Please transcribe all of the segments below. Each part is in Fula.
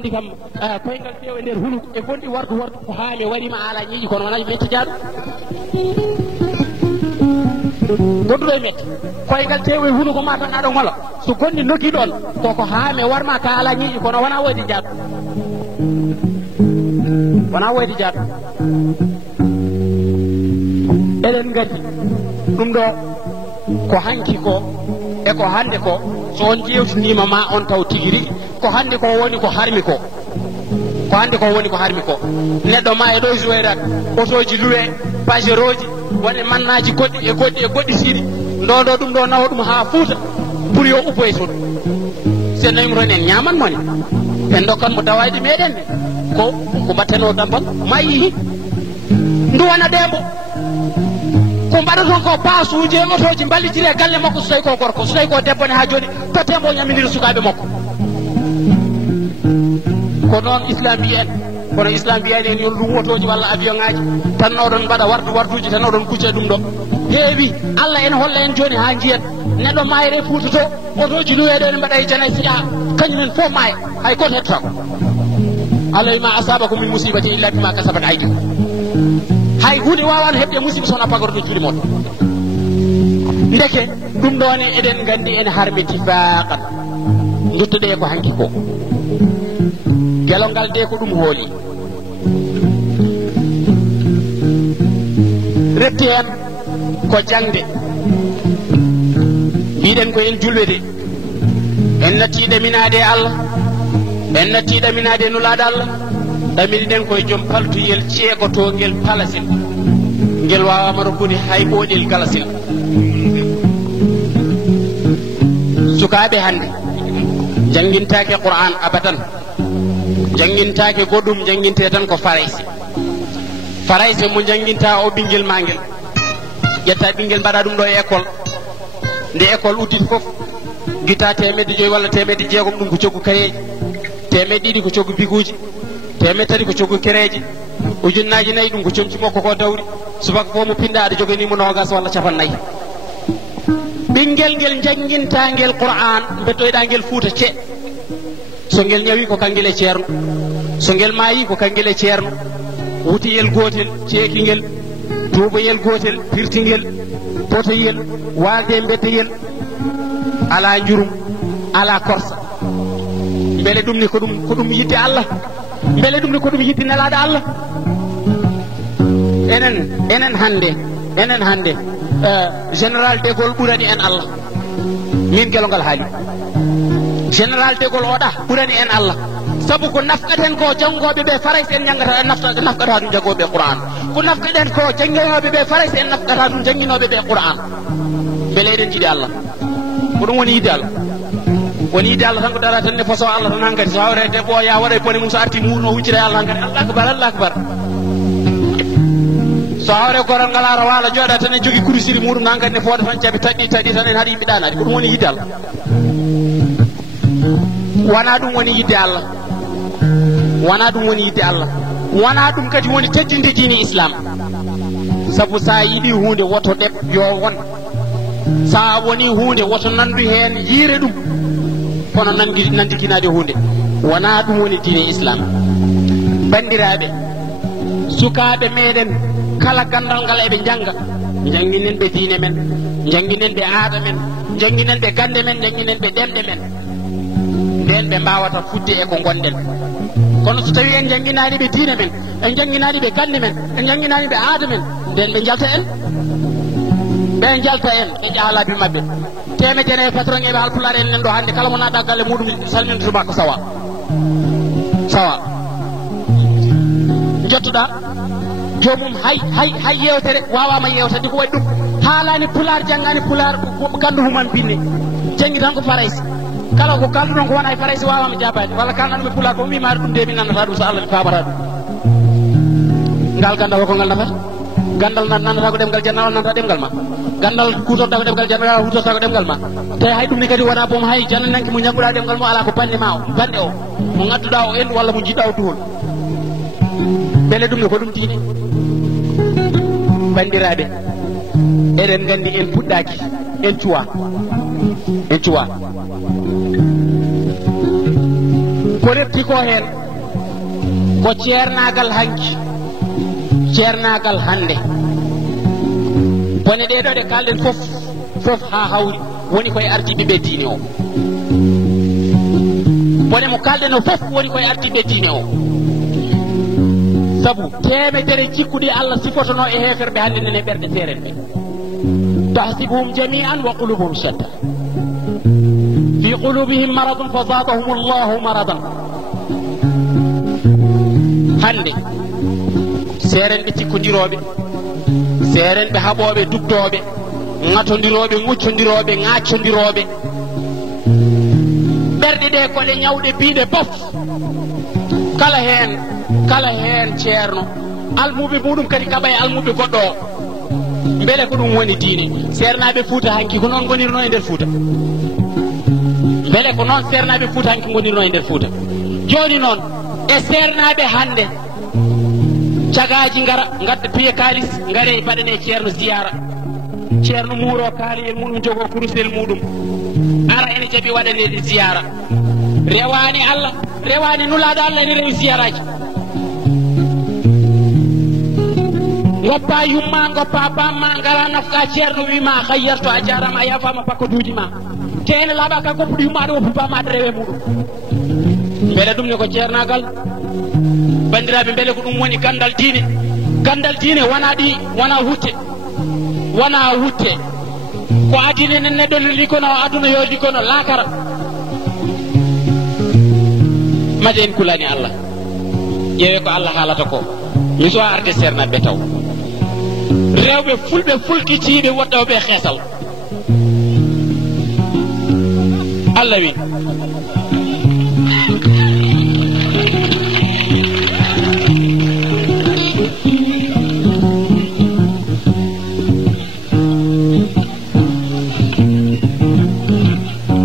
andi kam koyngal feewa nder hulu e gonɗi wardu ko haami warima ala ñiiƴi kono wona metti jaaɗo gonduɗo e metti koyngal teewo e hulu ko ma tan aɗo ngola so gonɗi nokki ɗon koko haami warma ka ala ñiiƴi kono wona woodi jaaɗo wona woodi jaaɗo eɗen gandi ɗum ɗo ko hanki ko e ko hande ko so on ƴewtinima ma on taw tigi rigui ko hande ko woni ko harmi ko hande ko woni ko harmi ko neɗɗo ma e ɗo joyrat otoji loué pageroji wone mannaji goɗɗi siɗi ndoɗo ɗum ɗo nawa ɗum ha Fouta pour yo uppoye toon sen nawimo toon en ñaman mone en dokkan mo dawayde meɗen ko mbatteno dambal mayi ndu wona dembo ko mbaɗa toon ko basuji e otoji ballitire galle makko so tawi ko gorko so tawi ko debbo ne ha joni totembo ñamidira sukaɓe makko ko noon islam mbi en kono islam mbiyani en yon ɗum otoji walla avion ngaji tan oɗon mbaɗa warduji tan oɗon kucca ɗum ɗo heewi Allah en holla en joni ha jiyen neɗɗo mayre Fouta to otoji luweɗo ene mbaɗa e janay siya kañumen fof maaya hay goto hettotako Allah wima asabakum min musibati illa bima kasabat aydikum hay hunde wawano heɓde musiba sowona pagorɗo juuɗe moɗon ndeke ɗum ɗone eɗen gandi en harmiti faqat duttoɗe ko hanki ko gelongal de ko ɗum hooli retti hen ko jangde mbiɗen ko en julɓe de en nattiɗe minade Allah en nattiɗe minade nulaɗo Allah ɗamiriɗen koye joom paltoyel ceegotogel palasil ngel wawama rokkude hay ɓoɗel galasil sukaɓe hande jangguintake Qur'an abadan jangguintake goɗɗum jangguinte tan ko farayse mo jangguinta o ɓinguel ma nguel ƴetta ɓinguel mbaɗa ɗum ɗo e école nde école udditi foof guitta 1/2 walla 1/6 ɗum ko coggu kayeji 2 ko coggu biguji 3 ko coggu kereji ujunnaji 4 ɗum ko comci makko ko dawri subaka fo mo pinɗa aɗa joganimo 20 walla 50 ɓinguel ngel jangguinta nguel Qur'an bettoyɗa nguel Fouta ce so ngel ñawi ko kanguel e ceerno so ngel maayi ko kanguel e ceerno wutiyel gotel ceekingel tuubayel gotel pirtingel potoyel waagde mbetteyel ala jurum ala korsa beele ɗum ni ko ɗum yidde Allah beele ɗum ni ko ɗum yidde nelaɗo Allah enen hande général de Gaulle ɓurani en Allah min gelongal haali général de Gaulle oɗa ɓurani en Allah sabu ko nafqaten ko jangoɓe ɓe farayse en jangata nafqata ɗum jangoɓe Qur'an ko nafqaten ko janginoɓe ɓe farayse en nafqata ɗum janginoɓe ɓe Qur'an beele eɗen jiiɗi Allah ko ɗum woni yidde Allah woni yidde Allah tan ko dara tan ne foso Allah tan hankkadi so hawre debbo ya waɗa e bone mum so arti mu no huccira Allah hankkadi Allah akbar so hawre goral ngal ara wala jooɗa tan e jogui kurusiri muɗum hankkadi ne fooda tan jaɓi taɗɗi tan en haɗa yimɓe ɗanade ko ɗum woni yidde Allah wona ɗum woni yidde Allah wona ɗum woni yidde Allah wona ɗum kadi woni teddinde diine islam sabu sa yiiɗi hunde woto ɗeɓ yo won sa woni hunde woto nandu hen yiire ɗum kono nandikinade hunde wona ɗum woni diine islam bandiraɓe sukaɓe meɗen kala gandal ngal eɓe janga jangguinen ɓe diine men jangguinen ɓe aada men jangguinen ɓe gande men jangguinen ɓe ɗemɗe men nden ɓe mbawata fudde e ko gonɗen kono so tawi en jangguinani ɓe diine men en jangguinani ɓe gande men en jangguinani ɓe aada men nden ɓe jalta en ɓe jahalabi mabɓe temedere e patron eɓe halpulare en nen ɗo hande kala mo naɗa galle muɗum salminotoma ko sawa jottuɗa jomum hay yewtere wawama yewtade ko waɗi ɗum haalani pular janggani pular gandu human binne janggi tan ko faraysi kala ko kalduɗon ko wona e faraysi wawama jabade walla kalnaɗum e pular ko mimaɗa ɗum de min nannata ɗum so Allah mi famata ɗum ngal gandal ko ngal nafata gandal nannata ko ɗemgal janna walla nannata ɗemgal ma gandal kutorɗa ko ɗemgal janna walla hutorta ko ɗemgal ma tawi hay ɗum ni kadi wona boom hay janna nanki mo ñamɓuɗa ɗemgal mo ala ko bande ma o bande o mo gadduɗa o endu walla mo jiɗɗa o duhol beele ɗum ne ko ɗum diine bandiraɓe eɗen gandi en puɗɗaki en cuwa ko refti ko hen ko ceernagal hanki ceernagal hande bone ɗeɗo ɗe kalɗen fof ha hawri woni koye ardiɓe ɓe diine o bone mo kalɗen o fof woni koye ardiɓe diine o sabu temedere cikkuɗi Allah sifotono e heferɓe hande nen e ɓerɗe seeren ɓe tahsibuhum jami'an wa qulubuhum shatta fi qulubihim maradun fa zadahum Allahu maradan hande seeren ɓe cikkodiroɓe seeren ɓe haɓoɓe dubtoɓe ŋatodiroɓe ŋuccodiroɓe ŋaccodiroɓe ɓerɗe ɗe kole ñawɗe biɗe bof kala hen ceerno almuɓe muɗum kadi kaɓa e almuɓe goɗɗo o beele ko ɗum woni diine sernaɓe Fuuta hanki ko noon gonirno e nder Fuuta beele ko noon sernaɓe Fuuta hanki gonirno e nder Fuuta joni noon e sernaɓe hande cagaji gara gadda piye kalis gare mbaɗane ceerno ziyara ceerno muuro kaaliyel muɗum jogo kurusel muɗum ara ene jaaɓi waɗanede ziyara rewani Allah rewani nulaɗo Allah ene rewi ziyaraji goppa yumma goppa bamma gara nafka ceerno wima hayyarto a jarama a yafama pakkoduji ma te ene laaɓa ka goppuɗo yummaɗo woppu bamaɗo rewe muɗum beele ɗum ne ko ceernagal bandiraɓe beele ko ɗum woni gandal diine wona hutte ko adine nen neɗɗo ne likono aduna yo likono laakara made en kulani Allah ƴeewe ko Allah haalata ko mi so arde sernaɓe taw rewɓe fulɓe fulkitiɓe woɗɗoɓe xeesal Allah wi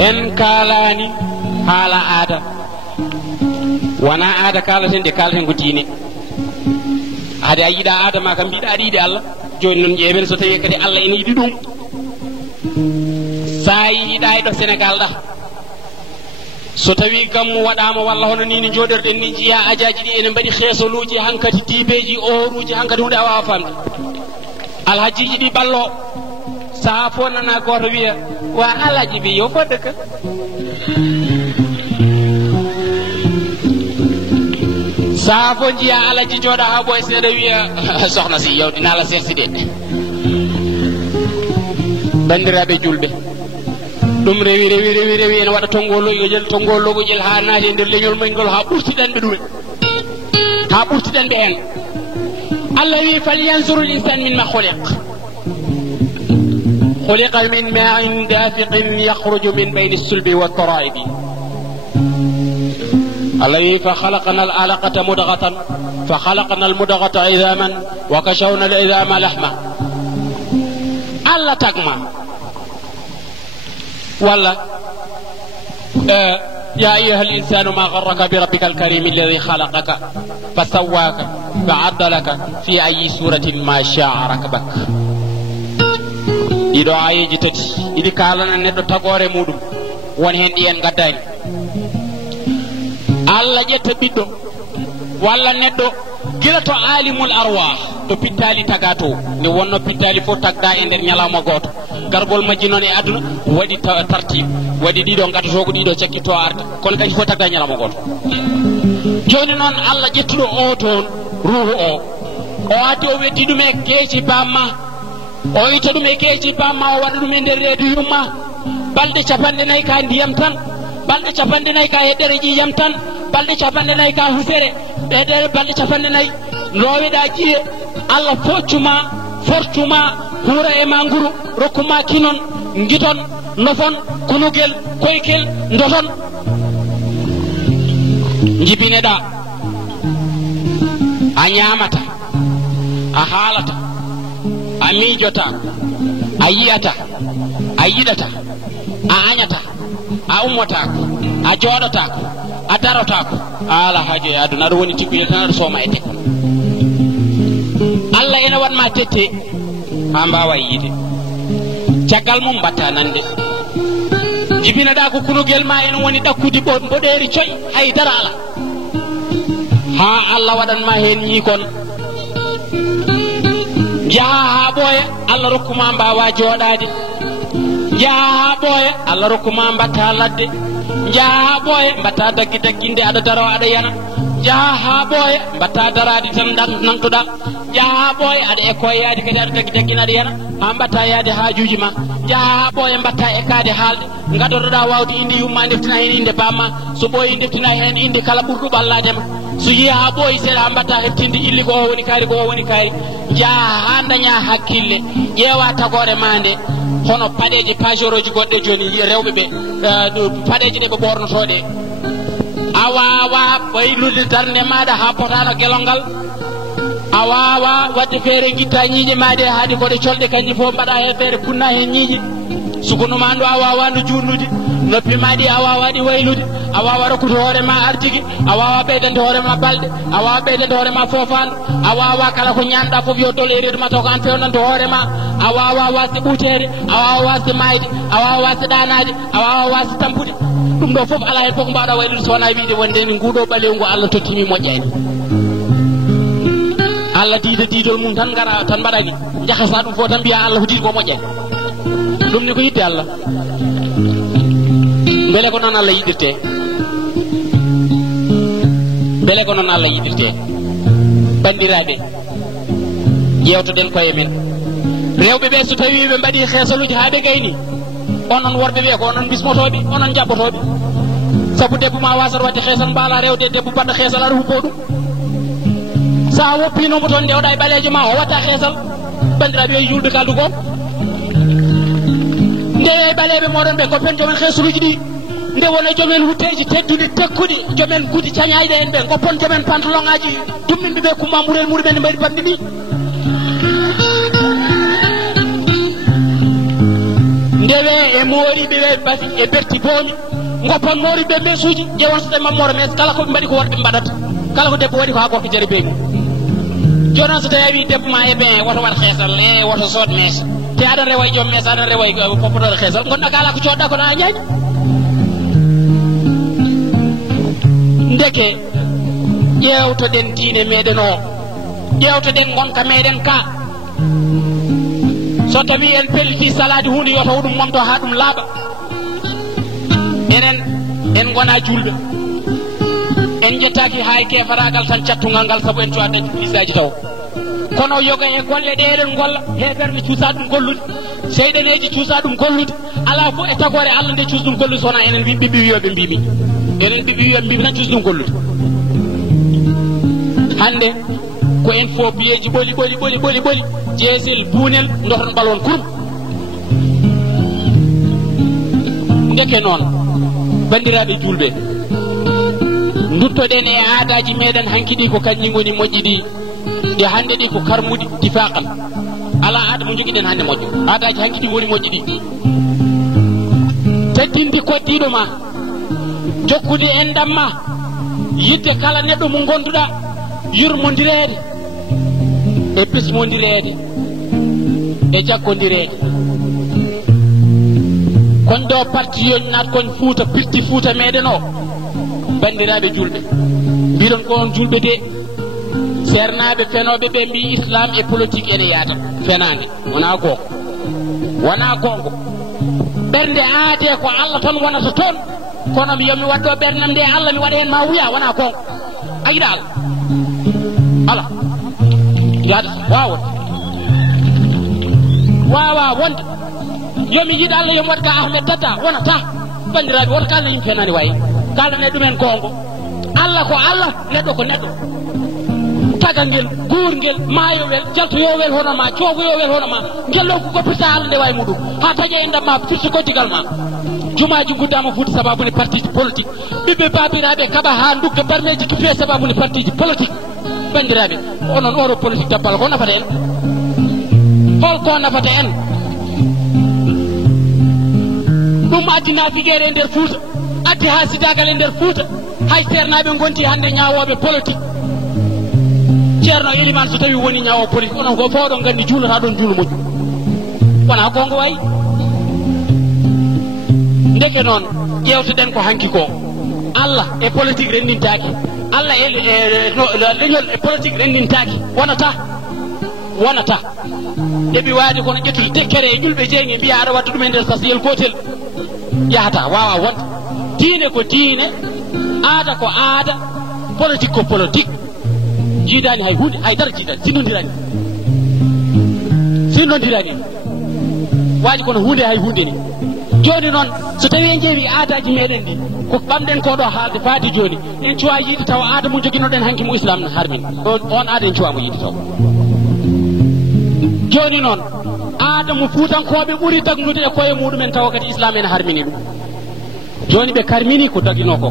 en kalani haala aada wona aada kalaten de kalaten ko diine hade a yiiɗa aada ma kam mbiɗa aɗa yiiɗi Allah joni noon ƴeewen so tawi kadi Allah ene yiiɗi ɗum sa yiiɗa e ɗo Sénégal ɗa so tawi gammu waɗama walla hono ni no joɗorɗen ni jiya ajaji ɗi ene mbaɗi xeesoluji hankkadi dibeji oruji hankkadi hunde a wawa famde alhajiji ɗi ɓallo saha fo nana goto wiya wa alaji bi yo fodde ka saha fo jiya alaji jooɗa ha boye seeɗa wiya sohna si yawɗinala sersi de bandiraɓe julɓe ɗum rewi ene waɗa tonngol loɓojel ha naati e nder leñol moyngol ha ɓurtiɗanɓe ɗumen ha ɓurtiɗanɓe hen Allah wi falyansuru l insan min ma khuliq خلق من ماء دافق يخرج من بين الصلب والترائب الذي فخلقنا العلقة مضغة فخلقنا المضغة عظاما وكشونا العظام لحما الله تكما ولا يا أيها الإنسان ما غرك بربك الكريم الذي خلقك فسواك فعدلك في أي سورة ما شاء ركبك ɗiɗo ayeji tati ɗiɗi kalana neɗɗo tagore muɗum woni hen ɗiyen gaddani Allah ƴetta ɓiɗɗo walla neɗɗo gila to alimul arwah to pittali taga to nde wonno pittali fof tagda e nder ñalawma goto gargol majji noon e aduna waɗi tartib waɗi ɗiɗo gadatoko ɗiɗo cakkitto arde kono kadi fof tagda ñalawma goto joni noon Allah ƴettuɗo o toon ruhu o addi o weddi ɗum e keeci bamma o ita ɗum e keeci bamma o waɗa ɗum e nder reedu yumma balɗe 4 ka ndiyam tan balɗe 4 ka heɗɗere ƴiyam tan balɗe 4 ka husere ɓeɗere balɗe 4 loweɗa ƴiye Allah fortuma huura e ma nguru rokkuma kinon giton nofon kunugel koykel doton jibineɗa a ñamata a haalata a miijota a yiyata a yiɗata a añata a ummotako a jooɗotako a darotako a ala haajo e aduna aɗa woni tigguyel tan aɗa sooma e te Allah ene wanma tette ha mbawa yiide caggal mum mbatta nande jibinaɗa ko kunugel ma en woni ɗakkude boɗeri coy haydara ala ha Allah waɗanma hen ñikon jaha ha ɓooya Allah rokkuma mbawa joɗade jaha ha ɓooya Allah rokkuma mbatta ladde jaha ha ɓooya mbatta dagginde aɗa daro aɗa yana jaha ha ɓooya mbatta darade tan nantuɗa jaha ha ɓooya aɗa ekkoyade kadi aɗa daggina aɗa yana ha mbatta yaade hajuji ma jaha ha ɓooya mbatta ekkade haalde gadotoɗa wawde inde yumma deftina hen inde bamma so ɓooyi deftina hen inde kala ɓurɗo ɓalladema so yi ha ɓooyi seeɗa ha mbatta heftinde illi ko o woni kaari ko o woni kaari jaha ha daña hakkille ƴeewa tagore ma nde hono paɗeje pageroji goɗɗe joni rewɓe ɓe paɗeje ɗe ɓe ɓornotoɗe a wawa ɓaylude darde maɗa ha potano guelol ngal a wawa wadde feere guitta ñiiƴe maɗe haade koɗe colɗe kanƴi fof mbaɗa he feere punna hen ñiiƴe sukunuma ndu a wawa ndu jurnude noppi maɗi a wawa ɗi waylude a wawa rokkude hoorema artigi a wawa ɓeydande hoorema balɗe a wawa ɓeydande hoorema fofandu a wawa kala ko ñamɗa foof yo dol e reedu ma taw ko an fewnante hoorema a wawa wasde ɓuutere a wawa wasde mayde a wawa wasde ɗanade a wawa wasde tampude ɗum ɗo foof ala hen foof mbawɗa waylude so wona wiide wonde ni nguɗo ɓalew ngu Allah tottimi moƴƴani Allah diidol mum tan gara tan mbaɗani jahasa ɗum fof tan mbiya Allah ko diidi ko moƴƴani ɗum ni ko yidde Allah beele ko noon Allah yiɗirte beele ko noon Allah yiɗirte bandiraɓe ƴewtoɗen koye men rewɓe ɓe so tawi ɓe mbaɗi heesaluji ha ɓe gayni onon worɓe ɓe ko onon bismotoɓe onon jabbotoɓe saabu debbo ma wasata wadde heesal mbala rewde debbo baɗɗo heesal aɗa hubbo ɗum sa woppinomo toon ndewɗa e ɓalejo ma o watta heesal bandiraɓe yo julɓe kaldu ko ndewe e ɓaleɓe moɗon ɓe ko pen jomen heesuluji ɗi nde wona jomen wutteji tedduɗi tekkuɗi jomen guudi cañayɗe en ɓe goppon jomen pantalon aji dumminɓe ɓe kumma murel muɗumen ne mbaɗi bamɗi ɗi ndewe e moriɓe ɓe basi e berti booñi goppon moriɓe mesuji ƴewon so ɗe mammoro mes kala koɓe mbaɗi ko worɓe mbaɗata kala ko debbo waɗi ko ha gorko jari beyi jonon so tawi wi debbo ma eɓe woto waɗ heesal e woto sood mees te aɗa rewa e joom mees aɗa rewa e poppotore heesal gonɗa kala ko coɗɗa kono a ñañi ndeke ƴewtoɗen diine meɗen o ƴewtoɗen gonka meɗen ka so tawi en pelliti salade hunde yoto ɗum momto ha ɗum laaɓa enen en gona julɓe en jettaki hay kefaragal tan cattugal ngal saabu en cuwa dañi polisaji taw kono yoga e golle ɗe eɗen golla heɓerde cuusa ɗum gollude seyɗaneji cuusa ɗum gollude ala fof e tagore Allah nde cuus ɗum gollude sowona enen ɓiɓɓe wiyoɓe mbimi enen ɓiɓɓe wiyoɓe mbimi tan cuus ɗum gollude hande ko en fo biyeji ɓoli jeesel buunel doton ɓalwon kurum ndeke noon bandiraɓe julɓe duttoɗen e aadaji meɗen hanki ɗi ko kañƴi goni moƴƴi ɗi ɗi hande ɗi ko karmuɗi difaqan ala aada mo joguiɗen hande moƴƴo aadaji hanki ɗi goni moƴƴi ɗi teddindi koddiɗo ma jokkude endam ma yidde kala neɗɗo mo gonduɗa yurmodirede e bismodirede e jaggodirede kon ɗo parti yoñnat kon Fouta pirti Fouta meɗen o bandiraɓe julɓe mbiɗon ko on julɓe de sernaɓe fenoɓe ɓe mbi islam e politique ene yaata fenade wona gongo ɓernde aade ko Allah tan wonata toon kono mi yomi wadɗo ɓernam nde Allah mi waɗa hen ma wuya wona gongo a yiɗa Allah yaade wawa wonde yomi yiɗa Allah yomi waɗka Ahmed Dada wonata bandiraɓe woto kalna yimɓe fenani wayi kalane ɗumen gongo Allah ko Allah neɗɗo ko neɗɗo tagangel guurngel maayowel jaltoyowel hono ma coogoyowel hono ma ngel ɗo ko goppirta Allah nde wawi muɗum ha taƴa e ndam ma firti koddigal ma jumaji guddama Fouta sababune partiji politique ɓiɓɓe babiraɓe kaɓa ha dugga barmeji tufe sababune partiji politique bandiraɓe onon oro politique dabbal ko nafata en holko nafata en ɗum addi nafiguere e nder Fouta addi ha sidagal e nder Fouta hay sernaɓe gonti hande ñawoɓe politique ceerno Elimane so tawi woni ñawo politique onon ko fawɗon gandi juulata ɗon juulo moƴƴu wona gongo wayi ndeke noon ƴewtoɗen ko hanki ko Allah e politique renndintaaki Allah leñol e politique renndintaaki wonata ɗeɓi waadi kono ƴettude dekkere e ƴulɓe jeeŋe mbiya aɗa wadda ɗum e nder sasiyel gotel yahata wawa wonde diine ko diine aada ko aada politique ko politique jiidani hay hunde haydara jiidani sinnondirani waji kono hunde hay hunde ni joni noon so tawi en ƴeewi aadaji meɗen ɗi ko ɓamɗen koɗo haalde faadi joni en cuwa yiide taw aada mo joguinoɗen hanki mo islam harmin on aada en cuwamo yiide taw joni noon aada mo fuutankoɓe ɓuuri dagnude e koye muɗumen tawa kadi islam en harmini ɗum joni ɓe karmini ko dagino ko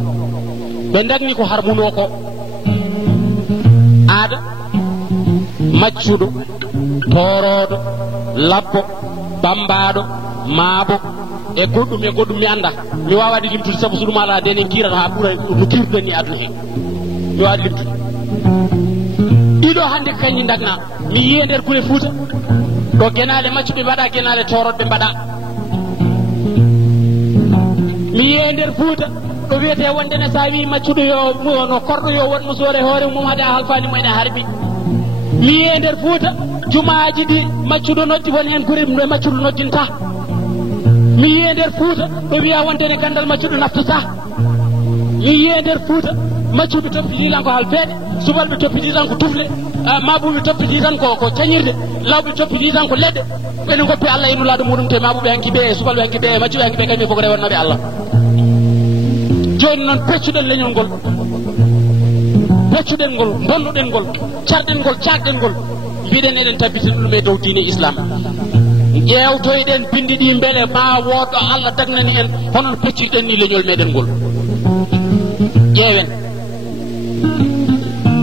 ɓe dagni ko harmuno ko aada maccuɗo toroɗo labbo bambaɗo maabo e goɗɗum mi anda mi wawade limtude saabu so ɗum ala denen kirata ha ɓuura no kirduɗen ni aduna he mi wawade limtude ɗiɗo hande kañƴi dagna mi yiye nder gure Fouta ɗo guenale maccuɓe mbaɗa guenale toroɗɓe mbaɗa mi yiye nder Fouta ɗo wiyete wondene sa wi maccuɗo yo no korɗo yo won musore hoore mum haade a halfani mo ene harbi mi yiye nder Fouta jumaji ɗi maccuɗo noddi woni hen gure no maccuɗo noddinta mi yiye nder Fouta ɗo wiya wondene gandal maccuɗo naftata mi yiye nder Fouta maccuɓe toppiti tan ko halfeede subalɓe toppiti tan ko tufle mabuɓe toppiti tan ko cañirde lawɓe toppiti tan ko leɗɗe ɓene goppi Allah e nulaɗo muɗum te mabuɓe hanki ɓe e subalɓe hanki ɓe e maccuɓe hanki ɓe kañum fof ko rewonnoɓe Allah joni noon peccuɗen leñol ngol peccuɗen ngol bonnuɗen ngol carɗen ngol cagɗen ngol mbiɗen eɗen tabbitini ɗum e dow diine islam ƴewtoyɗen bindi ɗi beele ma woɗɗo Allah dagnani en honon peccirɗen ni leñol meɗen ngol ƴeewen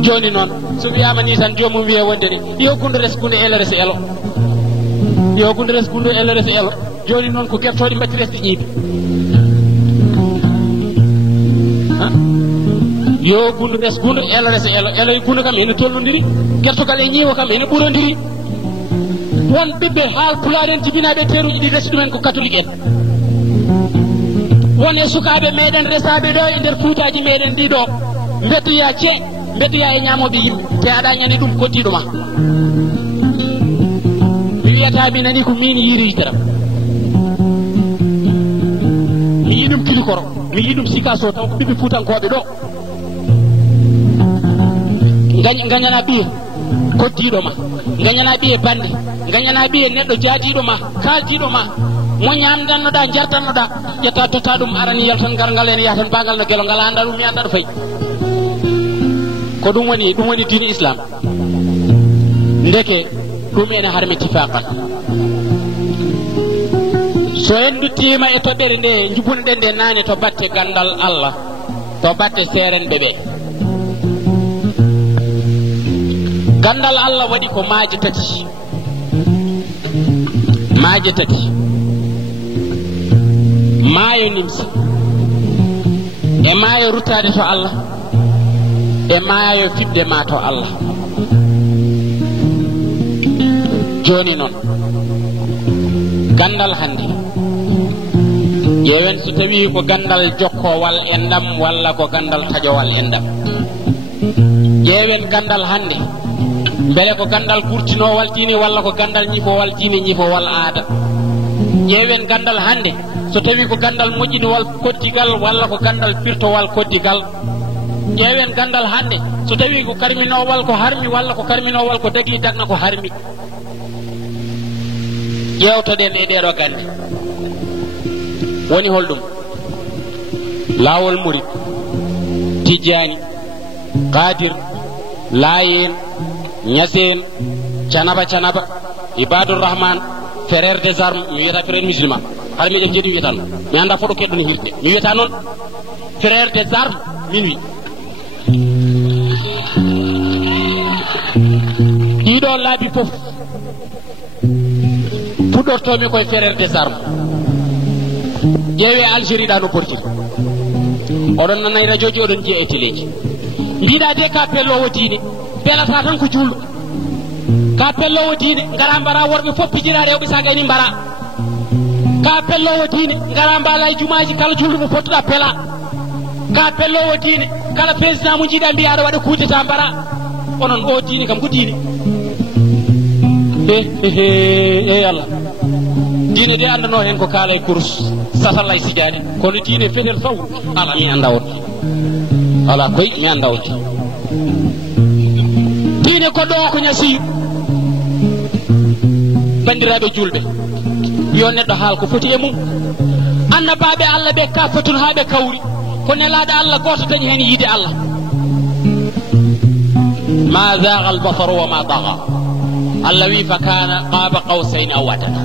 joni noon so wiyama ni tan jomum wiya wonde ni yo gunde res gunde ele res elo yo gunde res gunde ele res elo joni noon ko gertoɗe mbatti resde ƴiiɓe yo gunde res gunde elo res elo elo e gunde kam ene tollodiri gertogal e ñiiwo kam ene ɓurodiri won ɓiɓɓe haal pulaar en jibinaɓe teruji ɗi resi ɗumen ko catholique en won e sukaɓe meɗen resaɓe ɗo e nder Fuutaji meɗen ɗi ɗo mbeddoya cee mbeddoya e ñamoɓe yimɓe te aɗa ñani ɗum koddiɗo ma mi wiyata mi nani ko min yiiri yiteram mi yi ɗum Kilikoro mi yi ɗum Sikaso taw ko ɓiɓɓe Fuutankoɓe ɗo gañana ɓiye koddiɗo ma gañana ɓiye bande gañana ɓiye neɗɗo jaadiɗo ma kaldiɗo ma mo ñamdannoɗa jardannoɗa ƴetta totta ɗum arani yaltan gargal ene yahatan bagal no guelo ngal anda ɗum mi anda ɗo fayi ko ɗum woni diine islam ndeke ɗum ene harmi tifaqan so en duttima e toɓɓere nde jubuneɗen nde nane to batte gandal Allah to batte serenɓe ɓe gandal Allah waɗi ko maaje tati maayo nimsa e maayo ruttade to Allah e maayo fidde ma to Allah joni noon gandal hande ƴeewen so tawi ko gandal jokkowal e ndam walla ko gandal tajowal e ndam ƴeewen gandal hande beele ko gandal kurtinowal diine walla ko gandal ñifowal diine ñifowal aada ƴeewen gandal hande so tawi ko gandal moƴƴinowal koddigal walla ko gandal firtowal koddigal ƴeewen gandal hande so tawi ko karminowal ko harmi walla ko karminowal ko dagui dagna ko harmi ƴewtoɗen e ɗeɗo gande woni holɗum lawol murid tijjani qadir layen ñasen canaba ibadur rahman frère des armes mi wiyata frère musulman har miɗen jeeɗi wiyata noon mi anda foɗo keɗɗo hirde mi wiyata noon frère des armes min wi ɗiɗo laabi fof puɗɗortomi koye frère des armes ƴeewe Algérie ɗa no portiri oɗon nanay radio ji oɗon jiya e téléji mbiɗa de ka pellowo diine belata tan ko julɗo ka pellowo diine ngara mbara worɓe fof pijira rewɓe sa gayni mbara ka pellowo diine ngara mbala e jumaaji kala julɗo pottuɗa pela ka pellowo diine kala président mo jiiɗa mbiya aɗa waɗa kuudeta mbara onon o diine kam ko diine e Allah diine de andano hen ko kaala e kurus satalla e sijaade kono diine fetel fawru ala mi anda on ala koy mi anda on diine ko ɗo ko ñasiyu bandiraɓe julɓe yo neɗɗo haal ko foti e mum annabaɓe Allah ɓe ka fotun ha ɓe kawri ko nelaɗo Allah goto dañi hen yiide Allah ma zaga albasaru wa ma taga Allah wi fa kana qaba qawsayn aw adana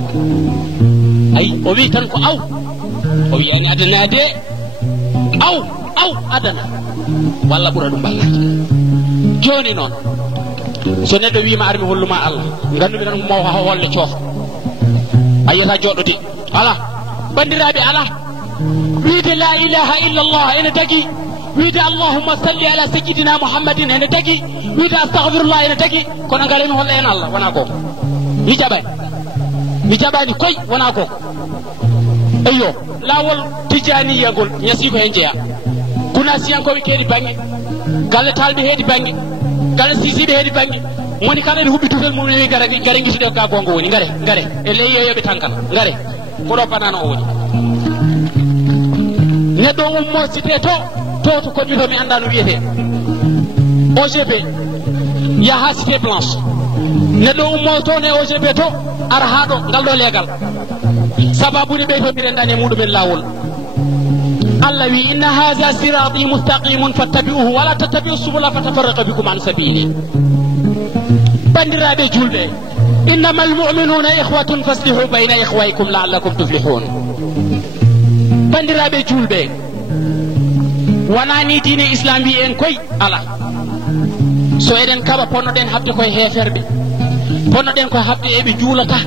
ay o wi tan ko aw o wi ani adana de aw adana walla ɓura ɗum ballade joni noon so neɗɗo wima armi holluma Allah gandumi tan mo holle coofo a yiyata joɗɗode ala bandiraɓe ala wiide la ilaha illa Allah ene tagi wiide allahumma salli ala sayyidina muhammadin ene tagi wiide astaghfirullah ene tagi kono garemi holla en Allah wona koko mi jaɓani koy wona koko eyyo lawol tijaniyagol ñasi ko hen jeeya kuna siyankoɓe keeɗi banggue galle talɓe heedi banggue galle sisiɓe heedi banggue moni kala ene huɓɓi tutel mum ne wi gare guisuɗe ka gongo woni gare e ley yeyoɓe tankal gare ko ɗo banano o woni neɗɗo ummo cité to koɗmi to mi anda no wiyete OGP yaha cité blanche neɗɗo ummo toon e OGP to ara ha ɗo ngal ɗo leegal sababude ɓe to mbiɗen ɗani e muɗumen lawol Allah wi inna hadha sirati mustaqimun fattabi'uhu wala tattabi'u subula fatafarraqa bikum an sabili bandiraɓe julɓe innama almu'minuna ikhwatun faslihu bayna ikhwaykum la'allakum tuflihun bandiraɓe julɓe wona ni diine islam wi en koy ala so eɗen kaɓa ponnoɗen habde koye heferɓe ponnoɗen koye habde eɓe juulata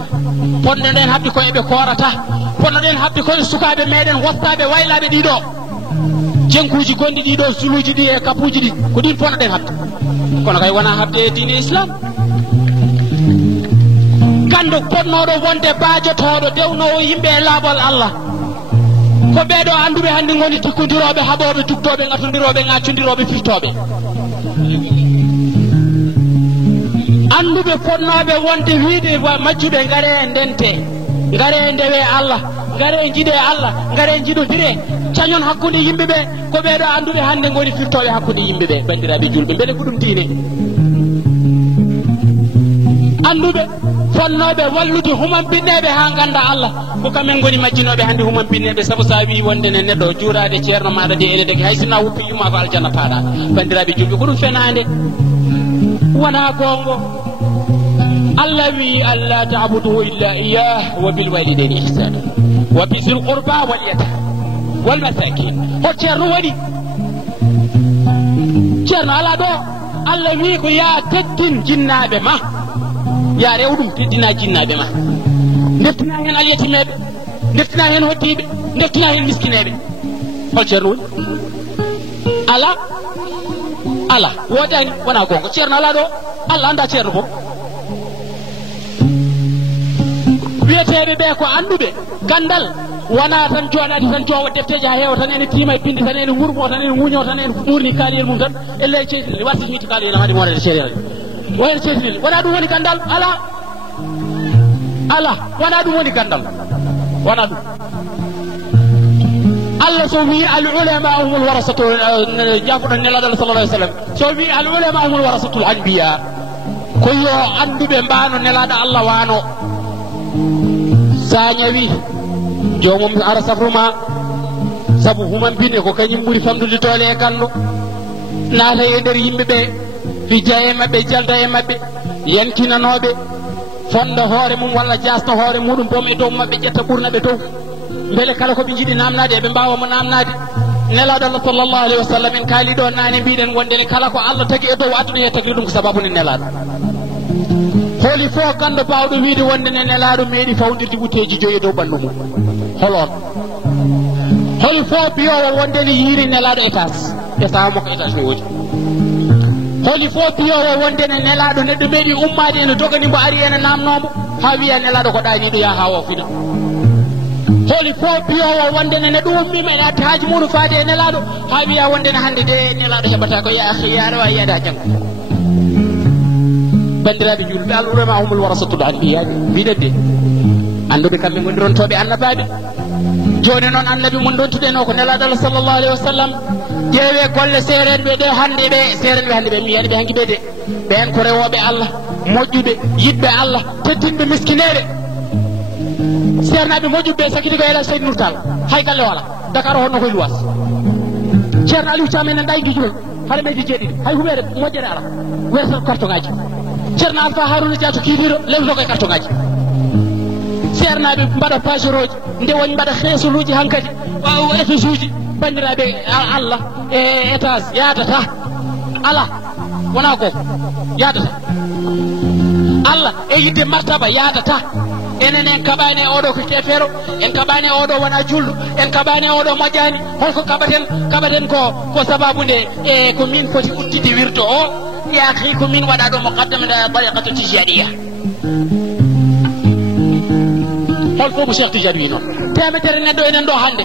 ponnoɗen habde koye eɓe korata ponnoɗen habde koye sukaɓe meɗen wostaɓe waylaɓe ɗiɗo jenkuji gonɗi ɗiɗo suluji ɗi e kapuji ɗi ko ɗin ponnoɗen habde kono kay wona habde e diine islam gando ponnoɗo wonde bajotoɗo dewnowo yimɓe e laaɓol Allah ko ɓeɗo anduɓe hande goni tikkodiroɓe haɓoɓe tuktoɓe gatodiroɓe gaccodiroɓe firtoɓe anduɓe ponnoɓe wonde wiide majjuɓe gaare ndente gaare ndewe Allah gaare jiiɗe Allah gaare jiiɗodire cañon hakkude yimɓeɓe ko ɓeɗo anduɓe hande goni firtoɓe hakkude yimɓeɓe bandiraɓe julɓe beele ko ɗum diine anduɓe fonnoɓe wallude human binneɓe ha ganda Allah ko kamen goni majjinoɓe hande human binneɓe saabu sa wi wonde ne neɗɗo juurade ceerno maɗa de ene deke hay sinno a wuppi yumma ko aljanna paaɗa bandiraɓe julɓe ko ɗum fenade wona gongo Allah wi alla ta'budu illa iyyah wa bil walidayni ihsana wa bizil qurba wal yatama wal masakin ho ceerno waɗi ceerno ala ɗo Allah wi ko ya teddin jinnaɓe ma ya rew ɗum teddina jinnaɓe ma deftina hen alyatimeɓe deftina hen hoddiɓe deftina hen miskineɓe hol ceerno woni ala wodani wona gonga ceerno ala ɗo Allah anda ceerno ko wiyeteɓe ɓe ko anduɓe gandal wona tan joɗade tan jowo defteji ha heewa tan ene tiima e pinde tan ene wurmo tan ene wuño tan ene ɓurni kaliyel mum tan elle ceetinel wartitmiti kaliyel hade monede ceeɗel wayno ceetinel wona ɗum woni gandal ala wona ɗum woni gandal wona ɗum Allah so wi al ulama humul warasatu jafuɗo nelaɗo Allah sallallahu alaihi wasallam so wi al ulama humul warasatul anbiya ko yo anduɓe mbano nelaɗo Allah wano sa ñawi jomum ara safruma sabu human binde ko kañum ɓuuri famdude doole e kallo naata e nder yimɓeɓe fija e mabɓe jalda e mabɓe yankinanoɓe fonda hoore mum walla jasno hoore muɗum boom e dow mabɓe ƴetta ɓurnaɓe dow beele kala koɓe jiiɗi namnade eɓe mbawamo namnade nelaɗo Allah sallallahu alaihi wasallam en kaali ɗo nane mbiɗen wondele kala ko Allah tagui e dow aduna he tagui ɗum ko sababu ne nelaɗo hooli fo gando bawɗo wiide wonde ne nelaɗo meeɗi fawdirde wuteji joyi e dow ɓandu mum holon holi fo biyowo wonde ne yiiri nelaɗo étage e saha makko étage no wodi holi fo biyowo wonde ne nelaɗo neɗɗo meeɗi ummade ene doganimo ari ene namnomo ha wiya nelaɗo ko ɗaniɗo ya ha o fina holi fof biyowo wondene ne ɗum ummima ene atti haaji muɗum faade e nelaɗo ha wiya wondene hannde de nelaɗo heɓata ko ya akhi yaɗo a yiyada janggo bandiraɓe julɓe al ulama humul warasatul anbiyaɓe mbiɗen de anduɓe kamɓe gondirontoɓe annabaɓe joni noon annabi mum dontuɗeno ko nelaɗo Allah sallllahu alayhi wa sallam ƴeewe golle seerenɓe ɗe hannde ɓe seerenɓe hannde ɓe mi yiyaɗe ɓe hanki ɓe de ɓen ko rewoɓe Allah moƴƴuɓe yiɗɓe Allah teddinɓe miskineɓe ceernaɓe moƴƴuɓe sakiti ko eɗa Seydou Nourtal hay galle wala Dakar honno koye luwas ceerno Aliou Thiam enen ɗayi guijurol haɗa meji jeeɗiɗi hay huɓere moƴƴere ala wertat carton ngaji ceerno Alpha Harouna Diatou kiiɗiro lewto koye carton ngaji ceernaɓe mbaɗa pageroji nde woni mbaɗa xeesoluji hankkadi étage uji bandiraɓe Allah e étage yadata ala wona ko yadata Allah e yidde martaba yadata enen en kaɓani oɗo ko kefero en kaɓani oɗo wona julɗo en kaɓani oɗo moƴƴani holko kaɓaten ko sababu nde e ko min foti uddide wirdo o yaaki ko min waɗa ɗo muqaddama nde tariqatu tijaniya hol fo mo Cheikh Tidiane wi noon temetere neɗɗo enen ɗo hannde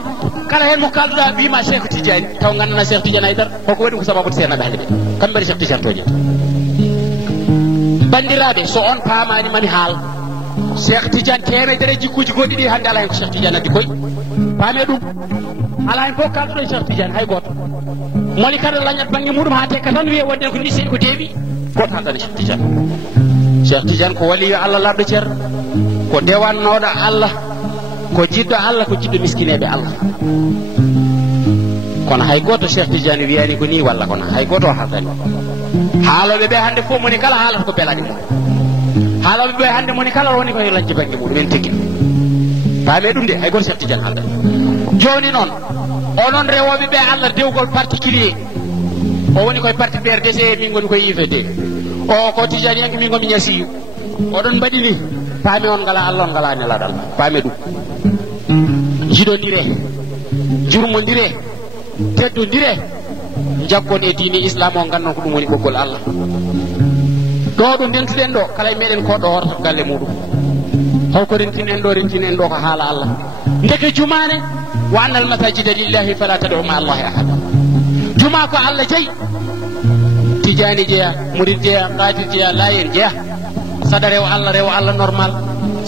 kala hen mo kalduɗa wima Cheikh Tidiane taw gandana Cheikh Tidiane haydara holko waɗi ko sababu seernaɓe hannde ɓe kamɓe mbaɗi Cheikh Tidiane toñata bandiraɓe so on paamani mami haal Cheikh Tidiane temedere jikkuji goɗɗi ɗi hannde ala hen ko Cheikh Tidiane addi koye paame ɗum ala hen fof kalduɗo e Cheikh Tidiane hay goto moni kada lañat banggue muɗum ha tekka tan wiye wonɗen ko nisi ko deewi goto haldane Cheikh Tidiane Cheikh Tidiane ko waliyo Allah labɗo ceerno ko dewannoɗo Allah ko jiɗɗo Allah ko jiɗɗo miskineɓe Allah kono hay goto Cheikh Tidiane wiyani ko ni walla kono hay goto o haldani haaloɓe ɓe hannde fof moni kala haalata ko belani mum haaloɓe ɓe hannde moni kala woni koye lajje banggue muɗum en tigui paame ɗum de hay goto Cheikh Tidiane haldani joni noon onon rewoɓe ɓe Allah dewgol particulier o woni koye parti PRDC min goni koye IFD o ko Tidiane yanke min gomi ñasiyu oɗon mbaɗi ni paame on ngala Allah on ngala nelaɗo Allah paame ɗum jiɗodire jurmodire teddodire jaggon e diine islam o gannon ko ɗum woni ɓoggol Allah ɗo ɗo dentuɗen ɗo kala e meɗen koɗɗo hortat galle muɗum holko rentinen ɗo ko haala Allah ndeke jumane wa anna al masajida lillahi fala tad'u ma allahi ahada juma ko Allah jeeyi Tidiane jeeya Murid jeeya Qadir jeeya Layen jeeya saɗa rew Allah normal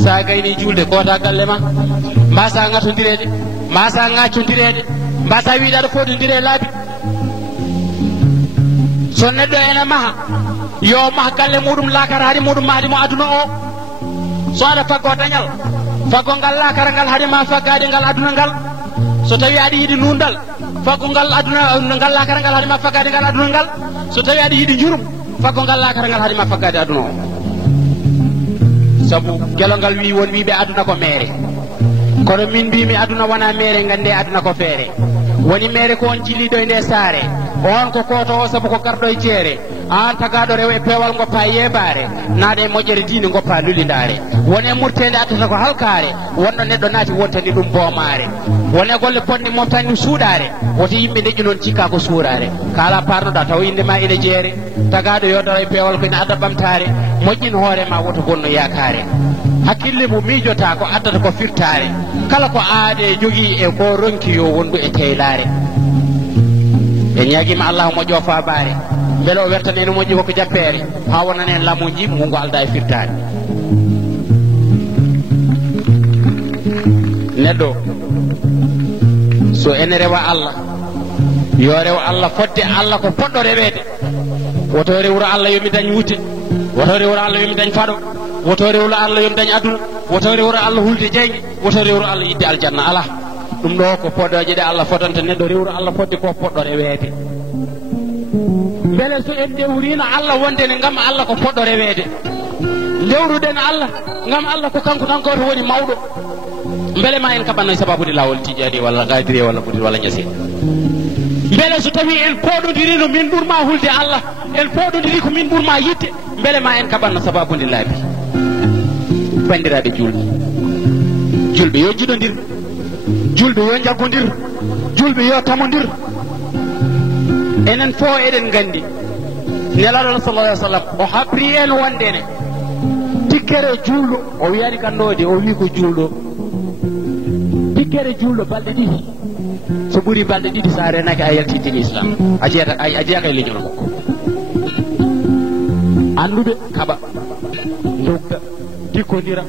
sa gayni julde kota galle ma mbasa ŋatodirede mbasa ŋaccodirede mbasa wiɗa aɗa fododire laabi so neɗɗo ene maha yo maha galle muɗum lakara haade muɗum mahdi mo aduna o so aɗa faggo dañal faggo ngal lakara ngal haade ma faggade ngal aduna ngal so tawi aɗa yiiɗi nundal faggo ngal aduna ngal lakara ngal haade ma faggade ngal aduna ngal so tawi aɗa yiiɗi jurum faggo ngal lakara ngal haade ma faggade aduna o sabu gelongal wi won wiɓe aduna ko mere kono min mbimi aduna wona mere gande aduna ko feere woni mere ko on jilliɗo e nde saare on ko koto o sabu ko garɗo e jeere an tagaɗo rew e peewal goppa yebare naaɗa e moƴƴere diine goppa lulidare wone murtede addata ko halkare wonno neɗɗo naati wontani ɗum boomare wone golle bonɗe moftani ɗum suuɗare woto yimɓe deƴƴi noon cikka ko suurare kala parnoɗa taw indema ine jeere tagaɗo yodoro e peewal ko ine adda ɓamtare moƴƴin hoorema woto bonno yakare hakkille mo miijota ko addata ko firtare kala ko aade jogii e ko ronki yo wondu e teylare e ñaguima Allah moƴƴo fabare beele o wertaneno moƴƴi koko jappere ha wonanen lamuji mo ngo alda e firtare neɗɗo so ene rewa Allah yo rew Allah fodde Allah ko poɗɗo rewede woto rewro Allah yomi dañ wuute woto rewro Allah yomi dañ faɗo woto rewro Allah yomi dañ aduna woto rewro Allah hulde jeyge woto rewro Allah yidde aljanna ala ɗum ɗo ko poɗoje ɗe Allah fotanta neɗɗo rewro Allah fodde ko poɗɗo rewede beele so en dewrino Allah wondene gam Allah ko poɗɗo rewede dewruɗen Allah gam Allah ko kanko tan goto woni mawɗo beele ma en kaɓanno e sababude lawol tijani walla gadiri walla ɓudir walla ñase beele so tawi en poɗodirino min ɓurma hulde Allah en poɗodiri ko min ɓurma yidde beele ma en kaɓanno sababude laabi bandiraɓe julɓe yo jiɗodir julɓe yo jaggodir julɓe yo tamodir enen fo eɗen gandi nelaɗo sallallahu alaihi wasallam o habri en wondene tikkere julɗo o wiyani kandode o wi ko julɗo guere julɗo balɗe ɗiɗi so ɓuri balɗe ɗiɗi sa renaki a yaltitini islam a jeeyaka e leñol makko andude kaɓa dogga dikkodira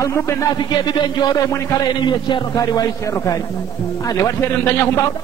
almuɓe naafigueɓe ɓe jooɗo moni kala ene wiya ceerno kaari wawi ceerno kaari ne waɗi feere no daña ko mbawɗa